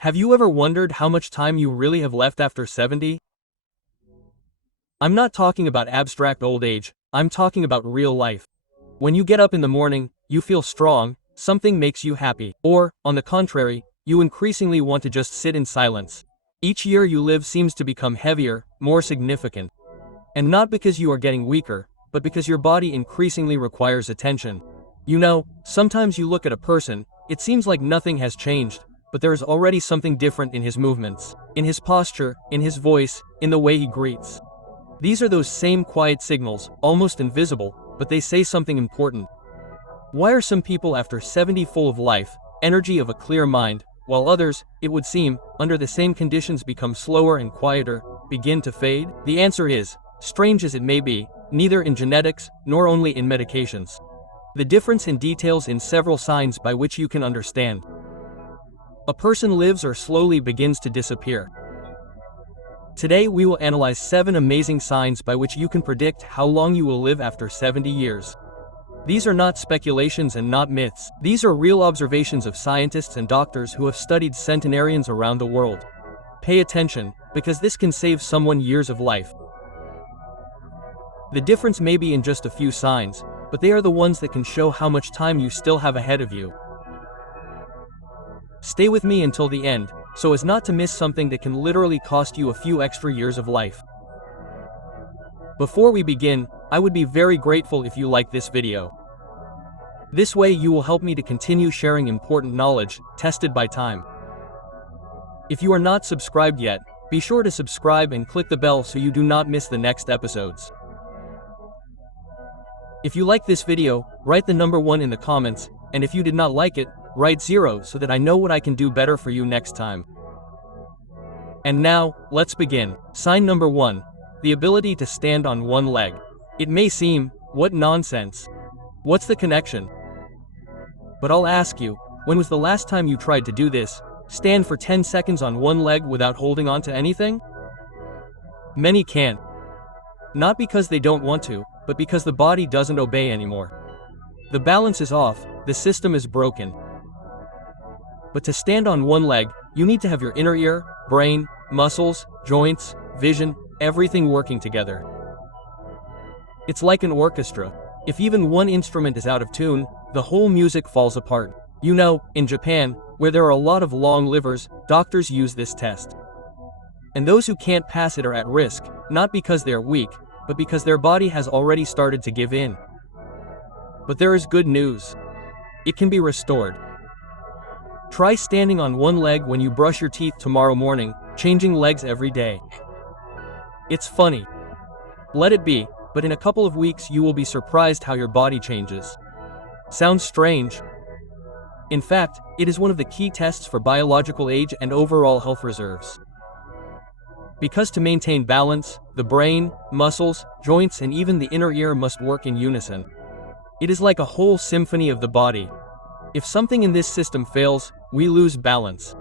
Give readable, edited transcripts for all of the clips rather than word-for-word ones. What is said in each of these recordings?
Have you ever wondered how much time you really have left after 70? I'm not talking about abstract old age, I'm talking about real life. When you get up in the morning, you feel strong, something makes you happy. Or, on the contrary, you increasingly want to just sit in silence. Each year you live seems to become heavier, more significant. And not because you are getting weaker, but because your body increasingly requires attention. You know, sometimes you look at a person, it seems like nothing has changed, but there is already something different in his movements, in his posture, in his voice, in the way he greets. These are those same quiet signals, almost invisible, but they say something important. Why are some people after 70 full of life, energy of a clear mind, while others, it would seem, under the same conditions become slower and quieter, begin to fade? The answer is, strange as it may be, neither in genetics, nor only in medications. The difference in details in several signs by which you can understand. A person lives or slowly begins to disappear. Today we will analyze 7 amazing signs by which you can predict how long you will live after 70 years. These are not speculations and not myths. These are real observations of scientists and doctors who have studied centenarians around the world. Pay attention, because this can save someone years of life. The difference may be in just a few signs, but they are the ones that can show how much time you still have ahead of you. Stay with me until the end, so as not to miss something that can literally cost you a few extra years of life. Before we begin, I would be very grateful if you like this video. This way you will help me to continue sharing important knowledge, tested by time. If you are not subscribed yet, be sure to subscribe and click the bell so you do not miss the next episodes. If you like this video, write the number 1 in the comments, and if you did not like it, write 0 so that I know what I can do better for you next time. And now, let's begin. Sign number 1. The ability to stand on one leg. It may seem, what nonsense. What's the connection? But I'll ask you, when was the last time you tried to do this? Stand for 10 seconds on one leg without holding on to anything? Many can't. Not because they don't want to, but because the body doesn't obey anymore. The balance is off, the system is broken. But to stand on one leg, you need to have your inner ear, brain, muscles, joints, vision, everything working together. It's like an orchestra. If even one instrument is out of tune, the whole music falls apart. You know, in Japan, where there are a lot of long livers, doctors use this test. And those who can't pass it are at risk, not because they are weak, but because their body has already started to give in. But there is good news. It can be restored. Try standing on one leg when you brush your teeth tomorrow morning, changing legs every day. It's funny. Let it be, but in a couple of weeks you will be surprised how your body changes. Sounds strange? In fact, it is one of the key tests for biological age and overall health reserves. Because to maintain balance, the brain, muscles, joints and even the inner ear must work in unison. It is like a whole symphony of the body. If something in this system fails, we lose balance.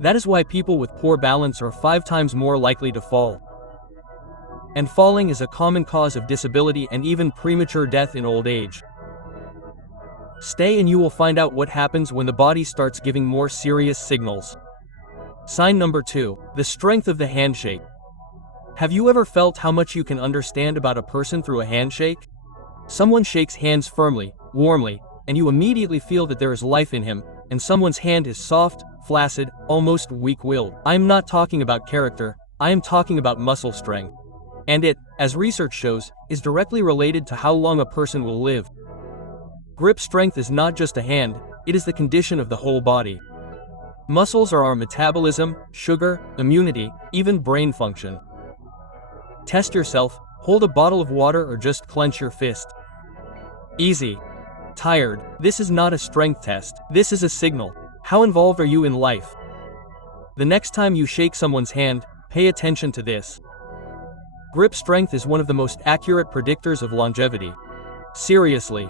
That is why people with poor balance are 5 times more likely to fall. And falling is a common cause of disability and even premature death in old age. Stay and you will find out what happens when the body starts giving more serious signals. Sign number 2. The strength of the handshake. Have you ever felt how much you can understand about a person through a handshake? Someone shakes hands firmly, warmly, and you immediately feel that there is life in him, and someone's hand is soft, flaccid, almost weak-willed. I am not talking about character, I am talking about muscle strength. And it, as research shows, is directly related to how long a person will live. Grip strength is not just a hand, it is the condition of the whole body. Muscles are our metabolism, sugar, immunity, even brain function. Test yourself, hold a bottle of water or just clench your fist. Easy. Tired. This is not a strength test, this is a signal. How involved are you in life? The next time you shake someone's hand, pay attention to this. Grip strength is one of the most accurate predictors of longevity. Seriously.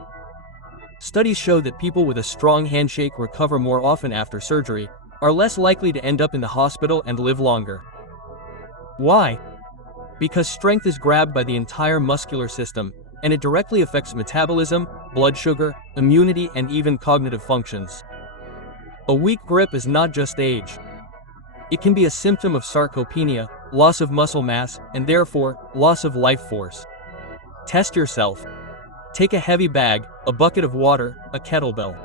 Studies show that people with a strong handshake recover more often after surgery, are less likely to end up in the hospital and live longer. Why? Because strength is grabbed by the entire muscular system, and it directly affects metabolism, blood sugar, immunity and even cognitive functions. A weak grip is not just age. It can be a symptom of sarcopenia, loss of muscle mass, and therefore, loss of life force. Test yourself. Take a heavy bag, a bucket of water, a kettlebell.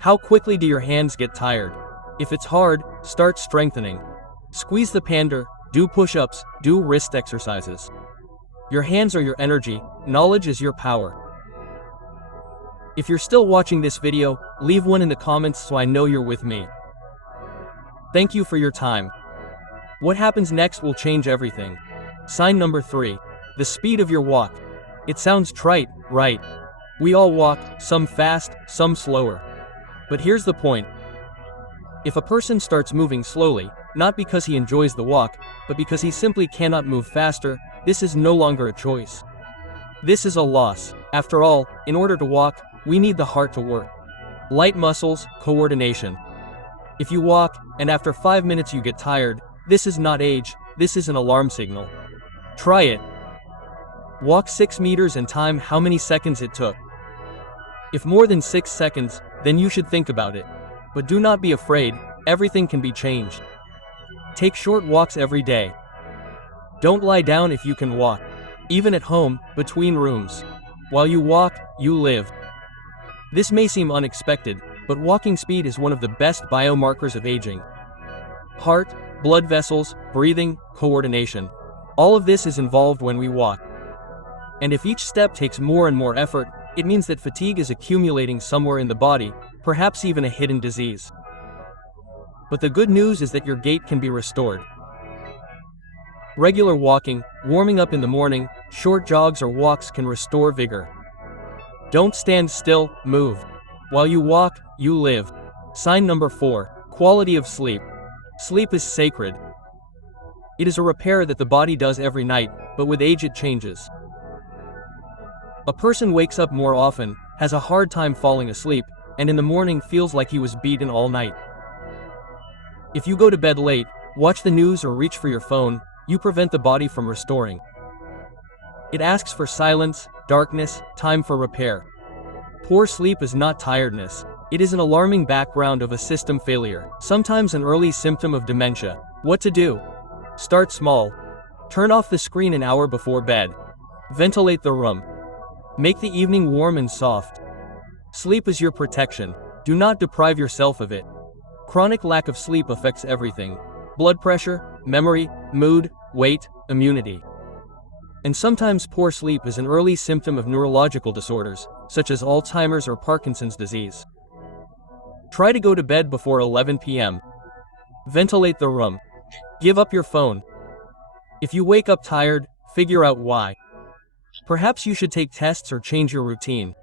How quickly do your hands get tired? If it's hard, start strengthening. Squeeze the pander, do push-ups, do wrist exercises. Your hands are your energy, knowledge is your power. If you're still watching this video, leave one in the comments so I know you're with me. Thank you for your time. What happens next will change everything. Sign number 3. The speed of your walk. It sounds trite, right? We all walk, some fast, some slower. But here's the point. If a person starts moving slowly, not because he enjoys the walk, but because he simply cannot move faster, this is no longer a choice. This is a loss. After all, in order to walk, we need the heart to work. Light muscles, coordination. If you walk, and after 5 minutes you get tired, this is not age, this is an alarm signal. Try it. Walk 6 meters and time how many seconds it took. If more than 6 seconds, then you should think about it. But do not be afraid, everything can be changed. Take short walks every day. Don't lie down if you can walk. Even at home, between rooms. While you walk, you live. This may seem unexpected, but walking speed is one of the best biomarkers of aging. Heart, blood vessels, breathing, coordination. All of this is involved when we walk. And if each step takes more and more effort, it means that fatigue is accumulating somewhere in the body, perhaps even a hidden disease. But the good news is that your gait can be restored. Regular walking, warming up in the morning, short jogs or walks can restore vigor. Don't stand still, move. While you walk, you live. Sign number 4. Quality of sleep. Sleep is sacred. It is a repair that the body does every night, but with age it changes. A person wakes up more often, has a hard time falling asleep, and in the morning feels like he was beaten all night. If you go to bed late, watch the news or reach for your phone, you prevent the body from restoring. It asks for silence, darkness, time for repair. Poor sleep is not tiredness. It is an alarming background of a system failure, sometimes an early symptom of dementia. What to do? Start small. Turn off the screen an hour before bed. Ventilate the room. Make the evening warm and soft. Sleep is your protection. Do not deprive yourself of it. Chronic lack of sleep affects everything. Blood pressure, memory, mood, weight, immunity. And sometimes poor sleep is an early symptom of neurological disorders, such as Alzheimer's or Parkinson's disease. Try to go to bed before 11 p.m. Ventilate the room. Give up your phone. If you wake up tired, figure out why. Perhaps you should take tests or change your routine.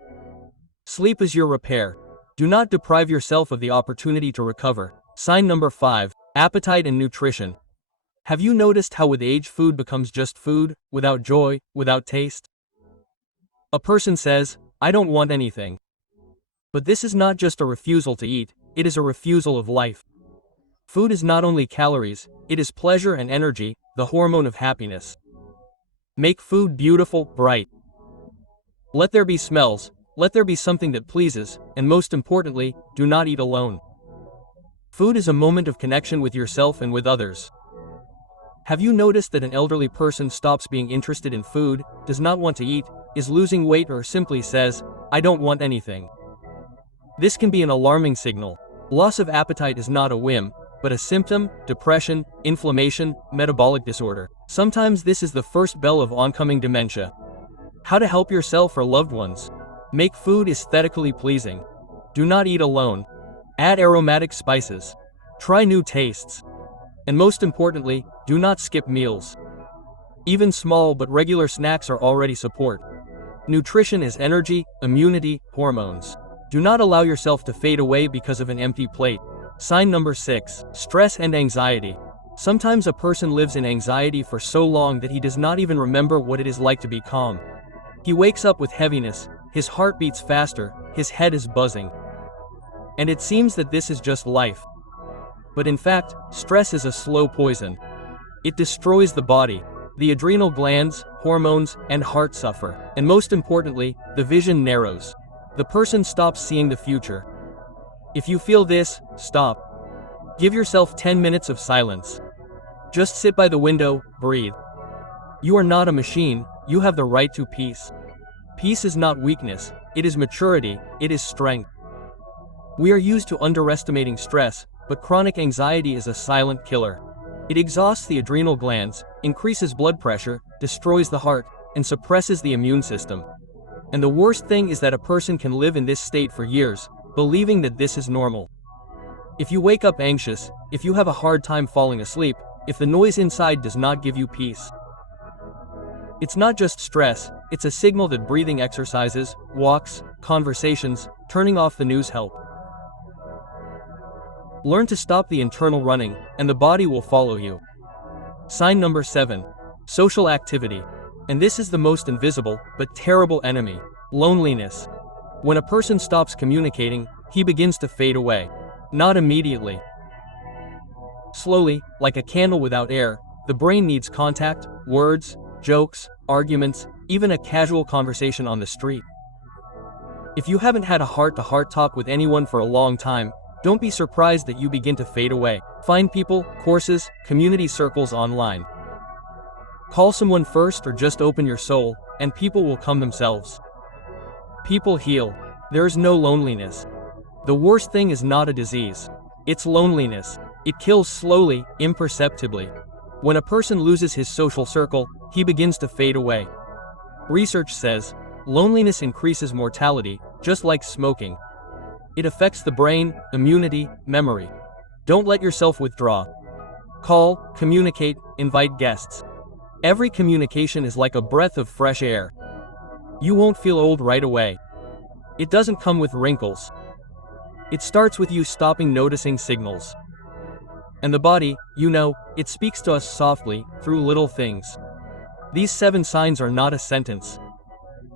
Sleep is your repair. Do not deprive yourself of the opportunity to recover. Sign number 5. Appetite and nutrition. Have you noticed how with age food becomes just food, without joy, without taste? A person says, I don't want anything. But this is not just a refusal to eat, it is a refusal of life. Food is not only calories, it is pleasure and energy, the hormone of happiness. Make food beautiful, bright. Let there be smells, let there be something that pleases, and most importantly, do not eat alone. Food is a moment of connection with yourself and with others. Have you noticed that an elderly person stops being interested in food, does not want to eat, is losing weight or simply says, I don't want anything? This can be an alarming signal. Loss of appetite is not a whim, but a symptom, depression, inflammation, metabolic disorder. Sometimes this is the first bell of oncoming dementia. How to help yourself or loved ones. Make food aesthetically pleasing. Do not eat alone. Add aromatic spices. Try new tastes. And most importantly, do not skip meals. Even small but regular snacks are already support. Nutrition is energy, immunity, hormones. Do not allow yourself to fade away because of an empty plate. Sign number 6. Stress and anxiety. Sometimes a person lives in anxiety for so long that he does not even remember what it is like to be calm. He wakes up with heaviness, his heart beats faster, his head is buzzing. And it seems that this is just life. But in fact, stress is a slow poison. It destroys the body. The adrenal glands, hormones, and heart suffer. And most importantly, the vision narrows. The person stops seeing the future. If you feel this, stop. Give yourself 10 minutes of silence. Just sit by the window, breathe. You are not a machine, you have the right to peace. Peace is not weakness, it is maturity, it is strength. We are used to underestimating stress, but chronic anxiety is a silent killer. It exhausts the adrenal glands, increases blood pressure, destroys the heart, and suppresses the immune system. And the worst thing is that a person can live in this state for years, believing that this is normal. If you wake up anxious, if you have a hard time falling asleep, if the noise inside does not give you peace, it's not just stress, it's a signal that breathing exercises, walks, conversations, turning off the news help. Learn to stop the internal running, and the body will follow you. Sign number 7. Social activity. And this is the most invisible, but terrible enemy: loneliness. When a person stops communicating, he begins to fade away. Not immediately. Slowly, like a candle without air, the brain needs contact, words, jokes, arguments, even a casual conversation on the street. If you haven't had a heart-to-heart talk with anyone for a long time, don't be surprised that you begin to fade away. Find people, courses, community circles online. Call someone first or just open your soul, and people will come themselves. People heal. There is no loneliness. The worst thing is not a disease. It's loneliness. It kills slowly, imperceptibly. When a person loses his social circle, he begins to fade away. Research says, loneliness increases mortality, just like smoking. It affects the brain, immunity, memory. Don't let yourself withdraw. Call, communicate, invite guests. Every communication is like a breath of fresh air. You won't feel old right away. It doesn't come with wrinkles. It starts with you stopping noticing signals. And the body, it speaks to us softly, through little things. These 7 signs are not a sentence.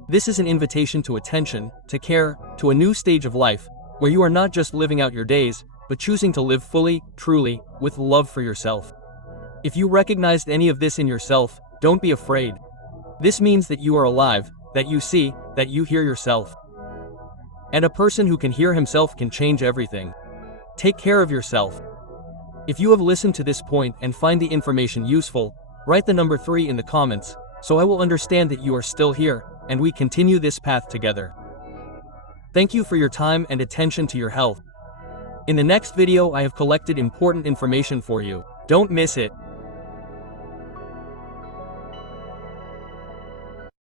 This is an invitation to attention, to care, to a new stage of life, where you are not just living out your days, but choosing to live fully, truly, with love for yourself. If you recognized any of this in yourself, don't be afraid. This means that you are alive, that you see, that you hear yourself. And a person who can hear himself can change everything. Take care of yourself. If you have listened to this point and find the information useful, write the number 3 in the comments, so I will understand that you are still here, and we continue this path together. Thank you for your time and attention to your health. In the next video I have collected important information for you. Don't miss it.